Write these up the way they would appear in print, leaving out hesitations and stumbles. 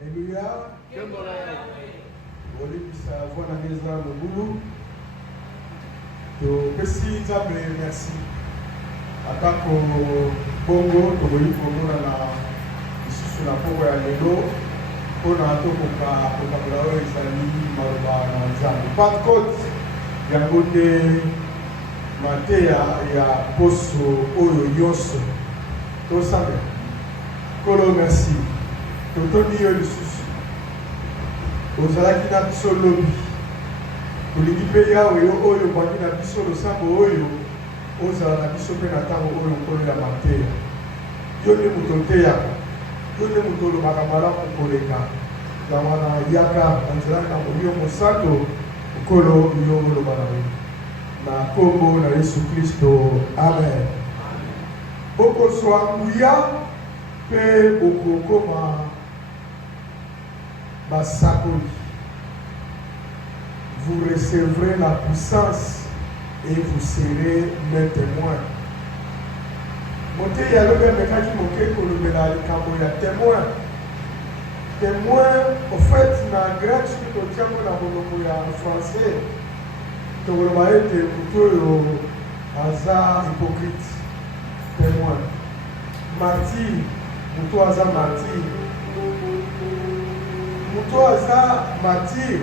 Alléluia. Olibisa vona meza mobulu. To pesi nzambe merci. Atako bongo toboli komona na isusu na poko ya lelo mpona tokoka kotambola oyo ezali maloba na nzambe. Pentecôte yango nde mateya ya poso oyo nyonso tosambe. Kolo merci. Totoni yo lisusu ozalaki na biso lobi tolingi mpe yawe oyo bwangi na biso losambo oyo ozala na biso mpe na ntango oyo nkolo ya mateya yo nde moto oteyaka yo nde moto olobaka malamu koleka yango wana yaka na nzela na yo mosanto nkolo yo oloba na yo na kombo na Yesu Kristo amen. Bokozwa nguya mpe bokokoma basakoli. Vous recevrez la puissance et vous serez mes témoins. Moté ya lobe mekaki moke kolobela likambo ya témoin. Témoin, au fait, na grec soki totiango na monoko ya français tokoloba ete moto oyo aza hypocrite. Témoin. Martyr, moto aza martyr. Moto aza martyr.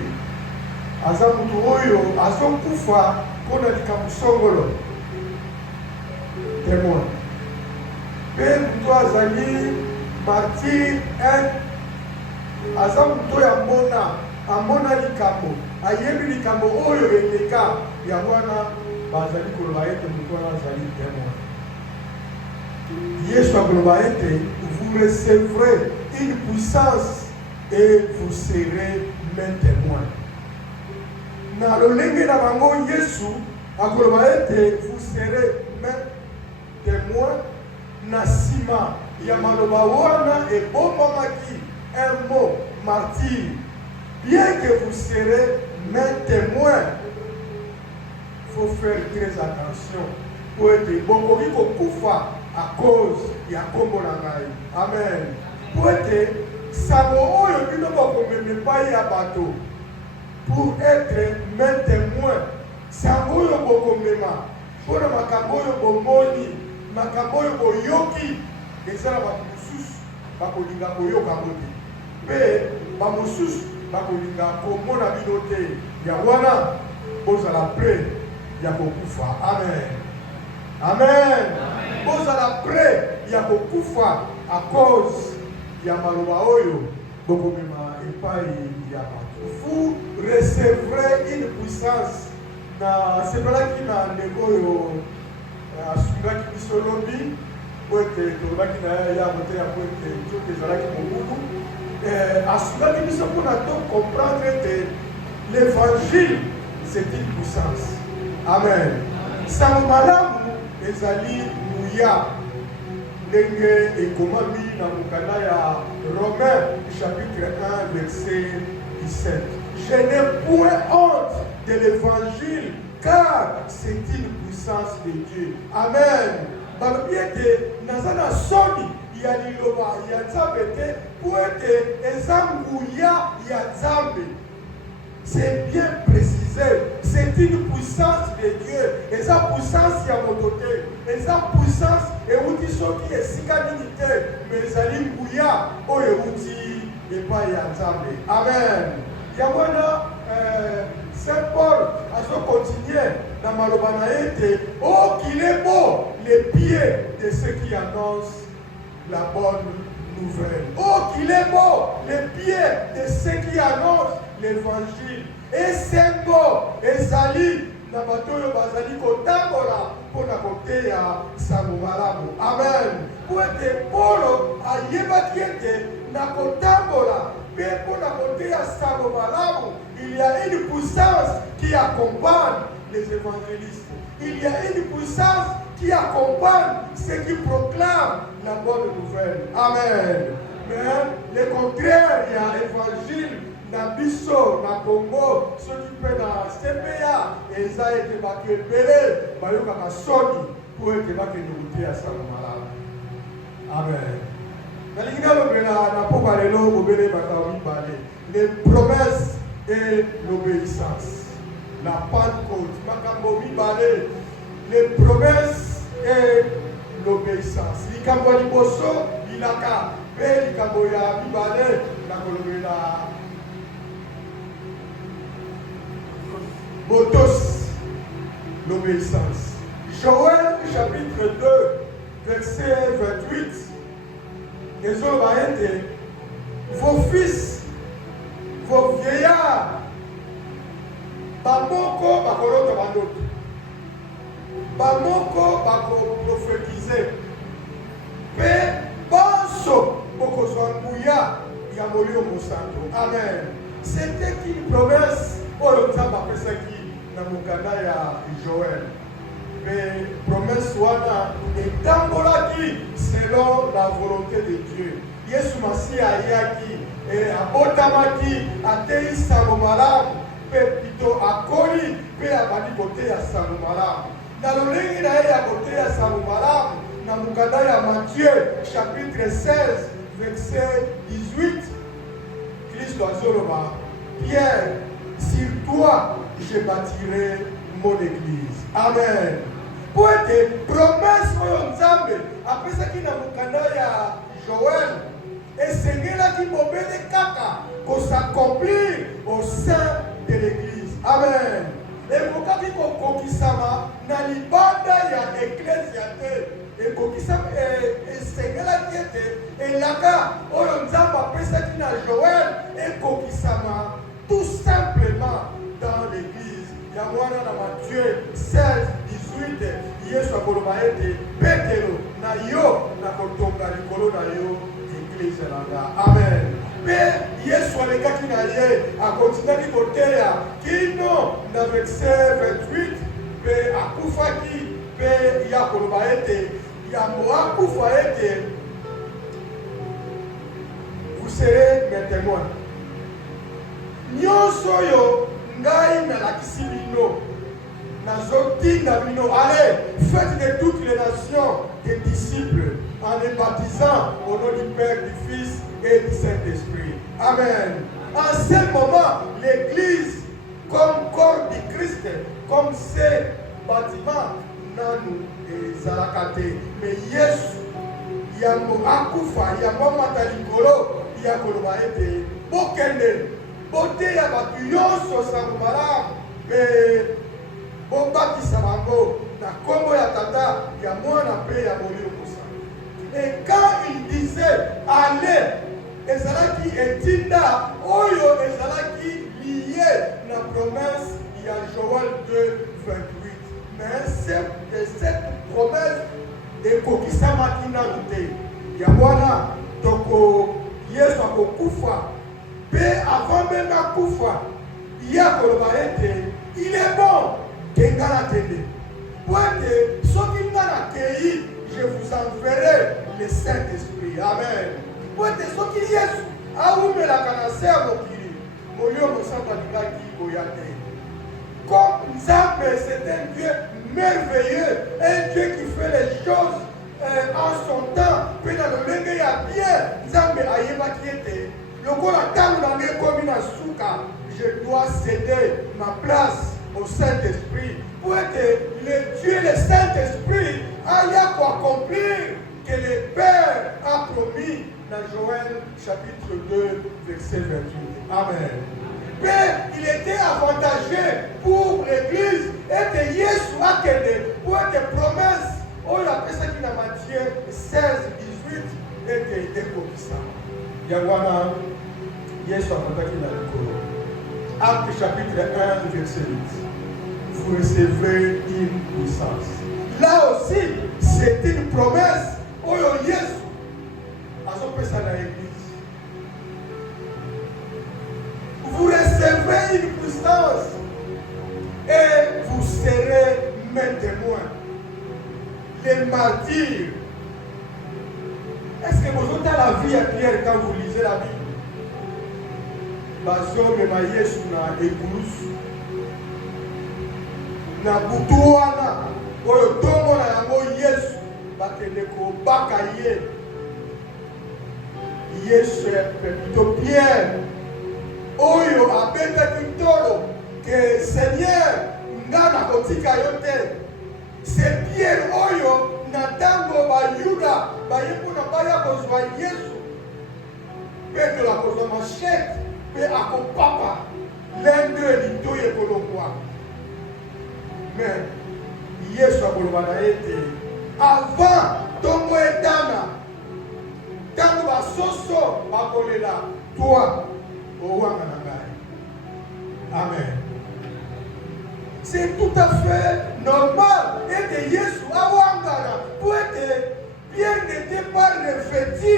Aza moto oyo azokufa mpona likambo songolo. Témoin. Mpe moto azali martyr aza moto ya amona likambo ayebi likambo oyo eleka yango wana bazali koloba ete moto wana azali témoin. Yesu akoloba ete vous recevrez une puissance et vous serez mes témoins. Na lolenge na bango Yesu akoloba ete vous serez mes témoins na sima ya maloba wana ebombamaki un mot martyr. Bien que vous serez mes témoins, il faut faire très attention pour être bon kokufa à cause ya kombo na ngai. Amen. Pour être sango oyo bino bokomeme pai ya bato pour être mes témoins. Sango oyo bokomema mpona makambo oyo bomoni makambo oyo boyoki ezala bato mosusu bakolinga koyoka ngo te mpe bamosusu bakolinga komona bino te ya wana bozala pre ya kokufa. Amen. Amen. Bozala pre ya kokufa à cause ya maloba oyo bokomema epai ya bato. Vous recevrez une puissance. Na sepelaki na ndeko oyo asungaki biso lobi po ete tolobaki na ya moteya po ete nzoto ezalaki mobulu asungaki biso mpona to comprendre ete l'évangile c'est une puissance. Amen. Sango malamu ezali nguya ndenge ekomami na mokanda ya Romains chapitre 1 verset 17. Je n'ai point honte de l'évangile car c'est une puissance de Dieu. Amen. Balobi ete naza na soni ya liloba ya nzambe te po ete eza nguya ya nzambe. C'est bien précisé. C'est une puissance de Dieu. Et sa puissance y a mototé. Et sa puissance est outil soki esika nini te. Mais ezali nguya o euti epa ya nzambe. Amen. Yamwana Saint Paul a continué dans maloba na ete oh qu'il est beau les pieds de ceux qui annoncent la bonne nouvelle. Oh qu'il est beau les pieds de ceux qui annoncent l'évangile. Et c'est beau ezali na bato oyo bazali kotambola mpona koteya sango malamu. Amen. Po ete Paulo ayebaki ete na kotambola mpe mpona koteya sango malamu il y a une puissance qui accompagne les évangélistes. Il y a une puissance qui accompagne ceux qui proclament la bonne nouvelle. Amen. Mais le contraire, il y a l'évangile na biso na Congo soki mpe na CPA eza ete bato ebele bayokaka soni po ete bakende koteya sango malamu. Amen. Les promesses et l'obéissance. La Pentecôte, les promesses et l'obéissance. Likambo liboso, ilaka, pe likambo ya mibale, na kolobela motos, l'obéissance. Joël chapitre 2, verset 28. Les hommes vos fils, vos vieillards, bamoko bakolota bandoto, bamoko bako prophétiser, pe banso bokozwanguya ya molio mosanto. Amen. C'était une promesse oyo nzambe apesaki na mokanda ya Joël. Mais promesse wana etambolaki selon la volonté de Dieu. Yesu Masiya ayaki abotamaki ateyi sango malamu pe pito akoli pe abandi koteya sango malamu. Na lolenge na ye ya koteya sango malamu na mokanda ya Matthieu chapitre 16 verset 18, Christ azoloba, Pierre, sur toi je bâtirai mon église. Amen. Pour être promesse oyo nzambe apesaki na mokanda ya Joël esengelaki mobele kaka s'accomplir au sein de l'église. Amen. Ekokaki kokokisama na libanda ya eklezia te. Ekokisama esengelaki ete elaka oyo nzambe apesaki na Joël ekokisama tout simplement dans l'église. Ya mwana na Matthieu 16, 18, Yesu akoloba ete Petero na yo na kotonga likolo na yo église langa. Amen. Pe Yesu alekaki na ye akontinaki koteya kino na verset 28 pe akufaki pe ya koloba ete ya moakufa ete vous serez mes témoins. Nyonso yo ngai nalakisi bino nazotinda bino, allez, faites de toutes les nations des disciples en les baptisant au nom du Père, du Fils et du Saint-Esprit. Amen. En ce moment, l'Église, comme corps du Christ, comme ces bâtiments, nanu et zalakate, mais Yesu yamo akufa yamo matalikolo yakoloba ete bokende bote ya batu nyonso sango malamu pe bombakisa bango na kombo ya tata ya mwana pe ya molimo mosantu. Et quand il disait allez, ezalaki etinda oyo ezalaki lié na promesse ya Joël 2, 28. Mais cette promesse ekokisamaki nanu te. Yango wana toko Yesu akokufa pe avant même akufa ya koloba ete il est bon que ngana tende pour que soki ngana kei je vous enverrai le Saint-Esprit. Amen. Pour que soki Yesu aumelaka na se ya mokili molio mosantu alingaki koya te. Comme Nzambe, c'est un Dieu merveilleux, un Dieu qui fait les choses en son temps. Puis dans le lenge ya bien, Nzambe ayebaki ete lokola tango na ngai komi na suka, je dois céder ma place au Saint-Esprit pour que le Dieu, le Saint-Esprit, aille accomplir que le Père a promis dans Joël chapitre 2, verset 28. Amen. Mais il était avantageux pour l'Église et que Jésus a quitté pour des promesses. On appelle ça qui dans Matthieu 16, 18 et que ça. Yangwana, Jésus a contacté dans le Coran. Acte chapitre 1, verset 8. Vous recevez une puissance. Là aussi, c'est une promesse. Oh Jésus a son ça dans l'Église. Vous recevez une puissance et vous serez mes témoins, les martyrs. Est-ce que vous avez la vie à Pierre quand vous lisez la Bible? Bazo me maye suna épouse. Na butuana, oyo tomo na yango Yesu, bakende ko bakaye. Yesu plutôt Pierre oyo abetaki tolo que Seigneur ngana kotika yo te. C'est Pierre oyo na ntango bayuda bayekuna baya kozwa Yesu Petro akozwa machete mpe akopapa l'un d'eux litoyi ekolongwa. Mais Yesu akoloba na ye te avant ntongo etana ntango basoso bakolela toi owanga na ngai. Amen. C'est tout à fait normal et que Yesu awangana pour être Pierre n'était pas revêtu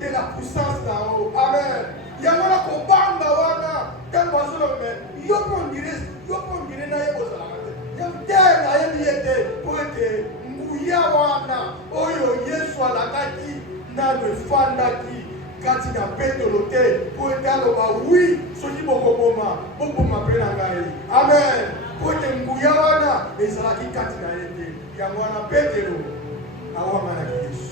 de la puissance d'en haut. Amen. Yamana kobanga wana ntango bazolo me yopondire na ye kozalaka te yamtene ayebi ye te po ete nguya wana oyo Yesu alakaki nano efandaki kati na Petro te po ete aloba wi soki bokoboma mpe na ngai. Amen. Po ete nguya wana ezalaki kati na ye te yango wana Petro awanganaki Yesu.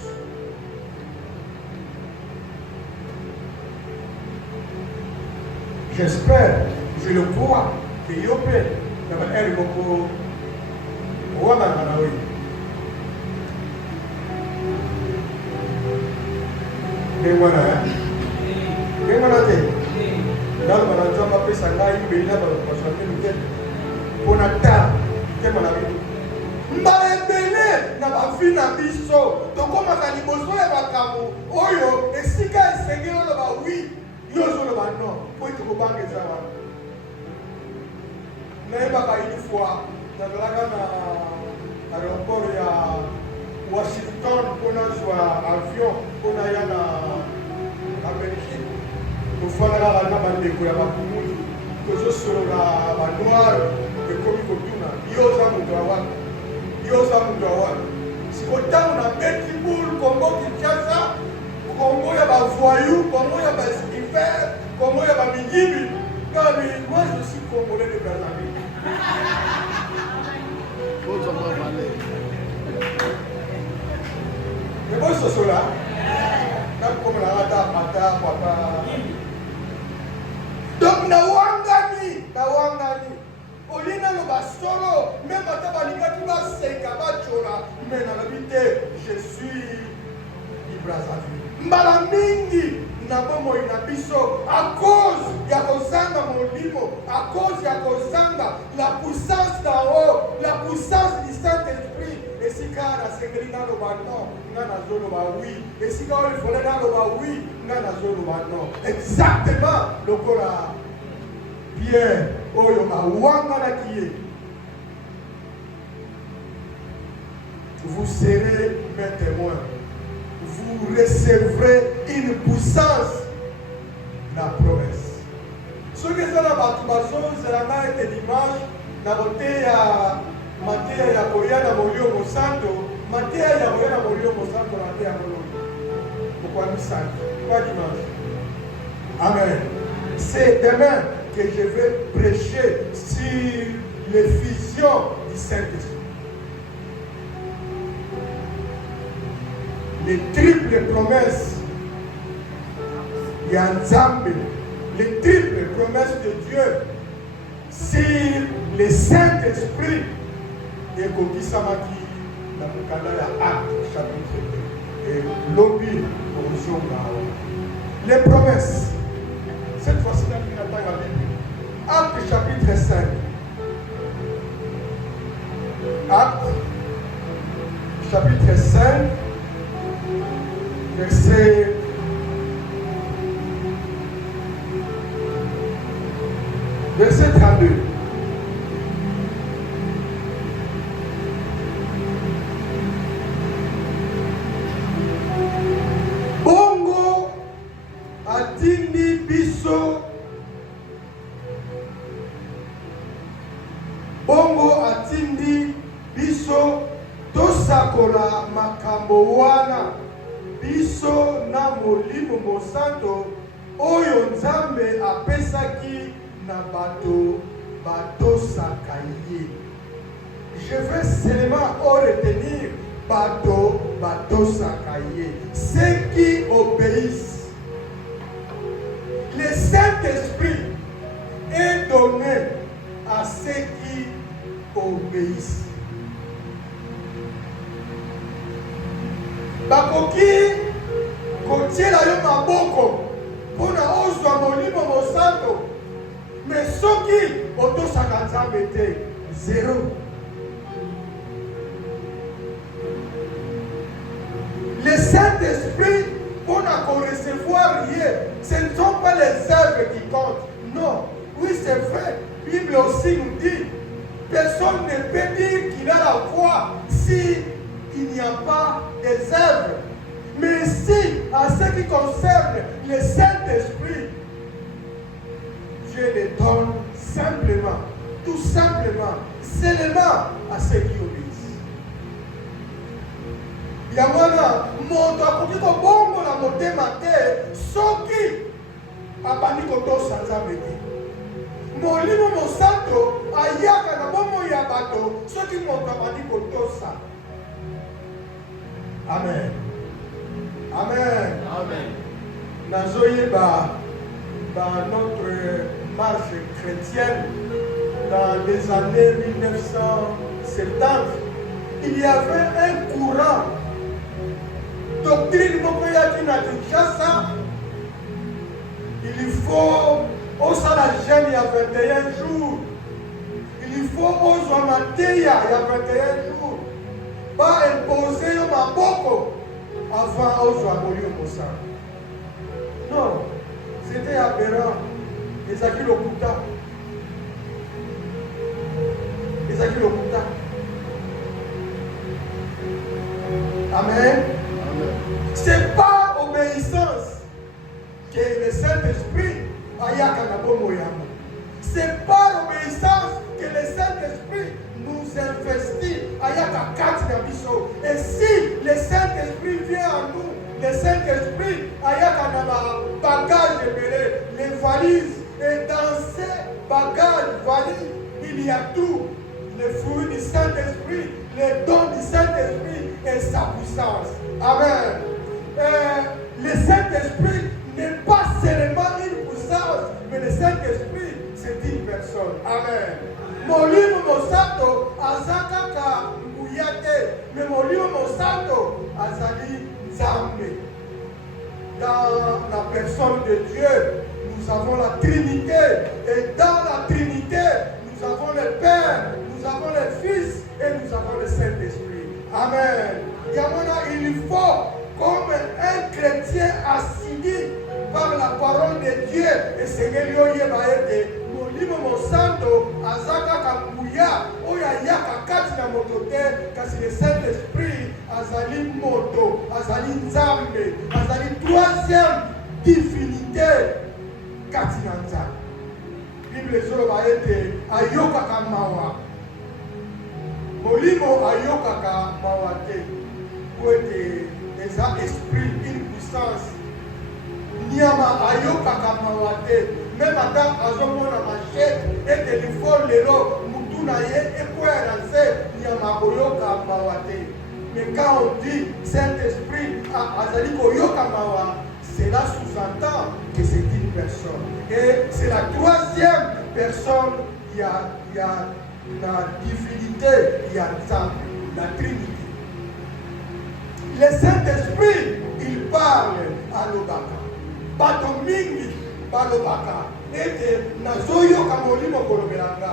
J'espère, je le crois, que Yopé, elle beaucoup, Ouamanaoui. Démona, dans le management, après ça, il y a une bonata, qui est mon ami. Mbaebele na bafi na biso, tokoma kaliboso ya bakamu, oyo, esika esengelo na ba oui. Yo zo ba non, pour te kobange za wa. Na ba une fois, na balaga na aéroport ya Washington pour na avion pour na ya na Amérique. Nous voilà la na bande ko ya ba kumuli. Ko zo solo na ba noir de komi ko tuna. Yo za mu dawa. Si ko tamu na beti bul Congo Kinshasa, Congo ya ba voyou, Congo ya ba Congo ya bamigibi. Moi je suis congolais de Brazzaville. Mais moi ce cela, comme la rata, papa. Donc nawangani. Olina lo basolo, même ata balinga ki ba seka ba chola, mais na labite je suis du Brazzaville. Mbala mingi na bomo ina biso à cause ya kozanga molimo, à cause ya kozanga la puissance d'en haut, la puissance du Saint-Esprit. Et si ka na sengeli na lo ba non, nga na zolo ba oui. Et si ka o le fole na lo ba oui, nga na zolo ba non. Exactement lokola Pierre oyo awanga na kiye. Vous serez mes témoins. Vous recevrez une puissance, la promesse. Ce que c'est la bâtiment, c'est la main de dimanche, dans le thé à Matéa ya Koya na Molio Monsanto, Matéa ya Koya na Molio Monsanto, la thé à Molio. Pourquoi nous ça? Pourquoi dimanche? Amen. C'est demain que je vais prêcher sur l'effusion du Saint-Esprit. Les triples promesses, il y a un Zambé, les triples promesses de Dieu sur le Saint-Esprit et Kokisamaki, dans le canal Acte chapitre 2, et Lobby, les promesses, cette fois-ci, dans la Bible, Acte chapitre 5, Acte chapitre 5, verset 32. Bongo atindi biso. Bongo atindi biso tosakola makambo wana. Biso na molimo mosanto oyo Nzambe apesaki na bato batosaka ye. Je vais seulement retenir bato batosaka ye. Ceux qui obéissent obéissent. Bakoki kotiela yo maboko mpona ozwa molimo mosantu, mais soki otosaka Nzambe te, zéro. Le Saint-Esprit, pour recevoir rien, ce ne sont pas les œuvres qui comptent. Non, oui c'est vrai, la Bible aussi nous dit, personne ne peut dire qu'il a la foi si il n'y a pas des œuvres. Mais si, à ce qui concerne le Saint-Esprit, Dieu le donne simplement, tout simplement, seulement à ceux qui obéissent. Yamana, moto akoki kobongola motema te soki abandi kotosa Nzambe te. Molimo mosantu ayaka na bomoi ya bato soki moto abandi kotosa. Amen. Amen. Amen. Nazoyeba dans notre marche chrétienne dans les années 1970, il y avait un courant doctrine mokoyaki na Kinshasa. Il faut osa la jeune il y a 21 jours. Il faut ozwa mateya il y a 21 jours. Pas imposer yo maboko avant ozwa molimo mosantu. Non, c'était aberrant. Ezaki lokuta. Ezaki lokuta. Amen. C'est par obéissance que le Saint-Esprit ayaka na bomo yango. C'est par obéissance que le Saint-Esprit nous investit ayaka kati na biso. Et si le Saint-Esprit vient en nous, le Saint-Esprit ayaka na bagage belé, les valises, et dans ces bagages valises, il y a tout, les fruits du Saint-Esprit, les dons du Saint-Esprit et sa puissance. Amen. Le Saint-Esprit n'est pas seulement une puissance, mais le Saint-Esprit, c'est une personne. Amen. Molimo mosantu azakaka nguyate, mais molimo mosantu azali Nzambe. Dans la personne de Dieu, nous avons la Trinité, et dans la Trinité, nous avons le Père, nous avons le Fils et nous avons le Saint-Esprit. Amen. Il faut, comme un chrétien assidu par la parole de Dieu, et Seigneur Yoyebaete, Molimo Mosanto, Azaka Kakuya, Oya Yaka Katina Motote, kasi le Saint-Esprit, Azali Moto, Azali Nzambe, Azali troisième divinité, Katina Nzambe. Bible Zorobaete, Ayoka Mawa. Molimo Ayoka Mawate, pour être des esprits, une puissance. Niama Ayoka Mawate, même à Azomona Machette, et de l'effort Lelo, Moutunaye, et pour lancer, Niama Oyoka Mawate. Mais quand on dit Saint-Esprit, Azali Oyoka Mawa, cela sous-entend que c'est une personne. Et c'est la troisième personne, il y a la divinité, il y a la Trinité. Le Saint-Esprit, il parle à l'Obaka. Bato mingi, balobaka. Et nazoyo kamolimo kolobelanga.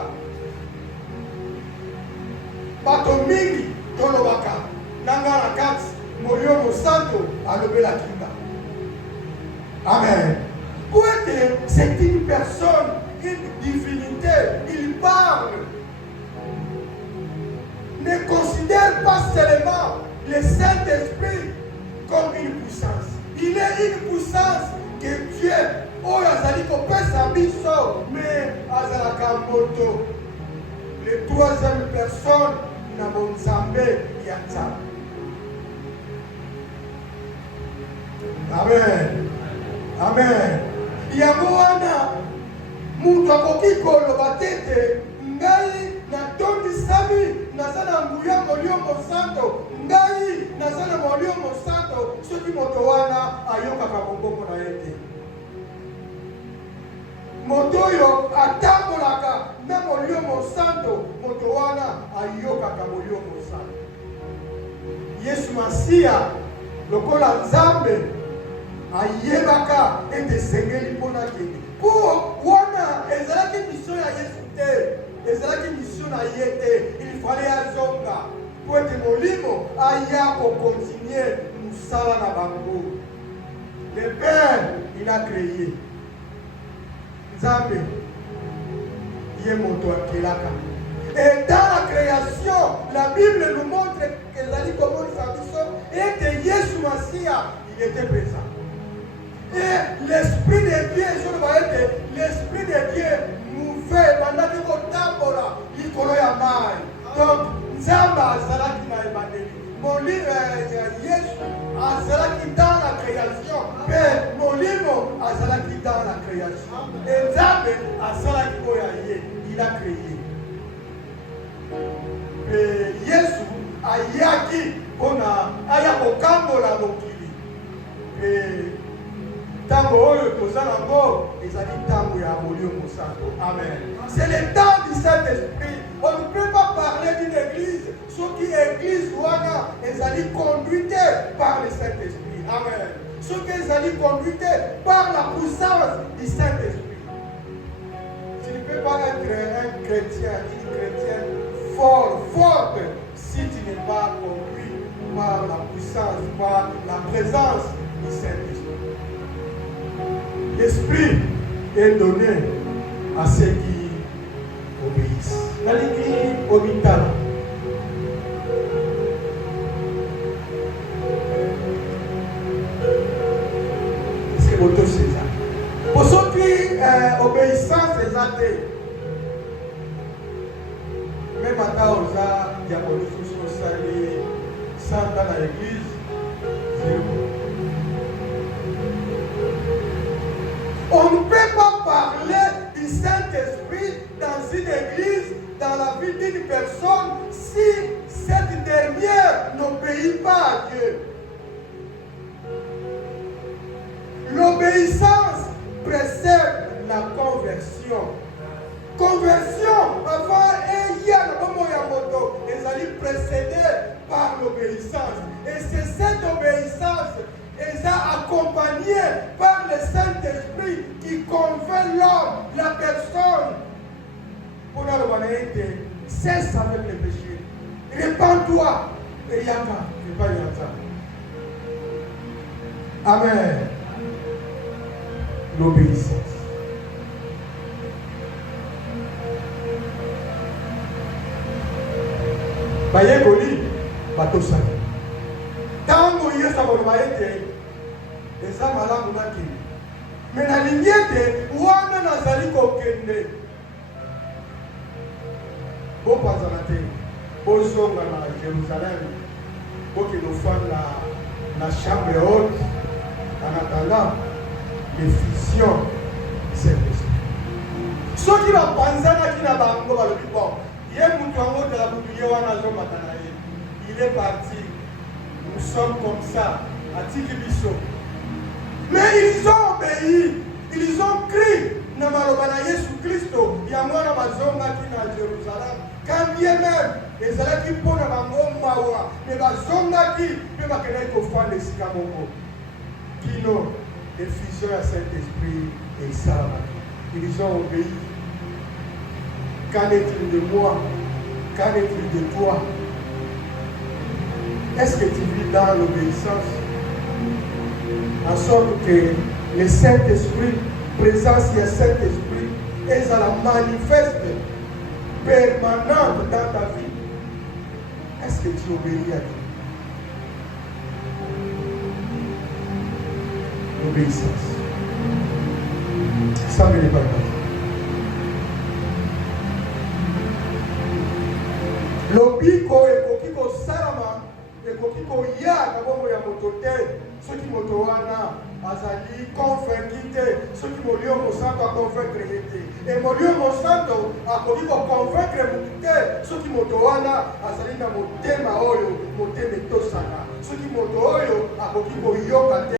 Bato mingi, tolobaka. Nanga rakat, molio mosanto, alobela kinga. Amen. Poète, c'est une personne, une divinité, il parle. Ne considère pas seulement le Saint-Esprit comme une puissance. Il est une puissance que Dieu, oh Azali Kopesa Biso, mais Azalaka Moto. Le troisième personne, Nabonzambe Yatsam. Amen. Amen. Yamoana, mutu akoki koloba tete, ngai natondisami nazana nguya molio mosanto, ngai nazana molio mosanto, soki moto wana ayokaka moboko na ye te. moto oyo atambolaka na molimo santo, moto wana ayokaka molimo santo. Yesu Masiya lokola Nzambe ayebaka ete sengeli mpona kende. Po wana ezalaki mission ya Yesu te, ezalaki mission na ye te. Il fallait azonga po ete molimo aya kokontinue mosala na bango. Le Père, il a créé. Nzambe ye moto akelaka. Et dans la création, la Bible nous montre que Yesu Masiya, il était présent. Et l'Esprit de Dieu, je le voyais, l'Esprit de Dieu mouvait pendant que vous tambola, il connaît à maille. Donc, Nzamba azalaki na ebandeli. Yesu azalaki dans la création, mais molimo azalaki dans la création. Et Nzambe azalaki oyaye, il a créé. Et Yesu ayaki pona aya kokambola mokili. Et tango oyo tozala ngo ezali tango ya molimo santo. Amen. C'est le temps du Saint-Esprit. On ne peut pas parler d'une église, ce qui est église wana ezali conduite par le Saint-Esprit. Amen. Ce qui ezali conduite par la puissance du Saint-Esprit. Tu ne peux pas être un chrétien, une chrétienne forte si tu n'es pas conduit par la puissance, par la présence du Saint-Esprit. L'Esprit est donné à ceux qui obéissent. Naliki obitala. C'est auto César. Pour ceux qui obéissance exacte. Même à Oza, diabolisme social, sans dans l'église, on ne peut pas parler du Saint-Esprit dans une église, dans la vie d'une personne, si cette dernière n'obéit pas à Dieu. L'obéissance précède la conversion. Conversion, avant précédée par l'obéissance. Et c'est cette obéissance est accompagnée par le Saint-Esprit qui convainc l'homme, la personne. Pour la humanité, cesse avec le péché. Répands-toi. Et yaka, et pas yaka. Amen. L'obéissance. Bayekoli, batosani. Tango Yesu aboloba ete eza malamu nakini. Me nalingi ete wana nazali kokende. Bopanzana te, bozonga na Jérusalem, bokende ofanda na chambre haute, en attendant l'effusion du Saint-Esprit. Soki bapanzanaki na bango balobi bon, il est parti. Nous sommes comme ça, à Tikibiso. Mais ils ont obéi. Ils ont crié. Namalobana Yesu Christo. Yamwana Mazonga qui na Jérusalem. Quand bien même, les allants qui ponnent à Mawa, mais Mazonga qui peut pas connaître au fond de Sikamongo. Kino, effusion à Saint-Esprit et ça. Ils ont obéi. Qu'en est-il de moi? Qu'en est-il de toi? Est-ce que tu vis dans l'obéissance? En sorte que le Saint-Esprit, présence du Saint-Esprit, est à la manifeste permanente dans ta vie. Est-ce que tu obéis à Dieu? L'obéissance. Ça me n'est pas grave. Lobiko ekoki kosalama ekoki koya na bombo ya moto te soki moto wana azali convaincu te soki molio mosanto aconvaincre ye te e molio mosanto akoki koconvaincre motu te soki moto wana azali na motema oyo motema etosaka soki moto oyo akoki koyoka te.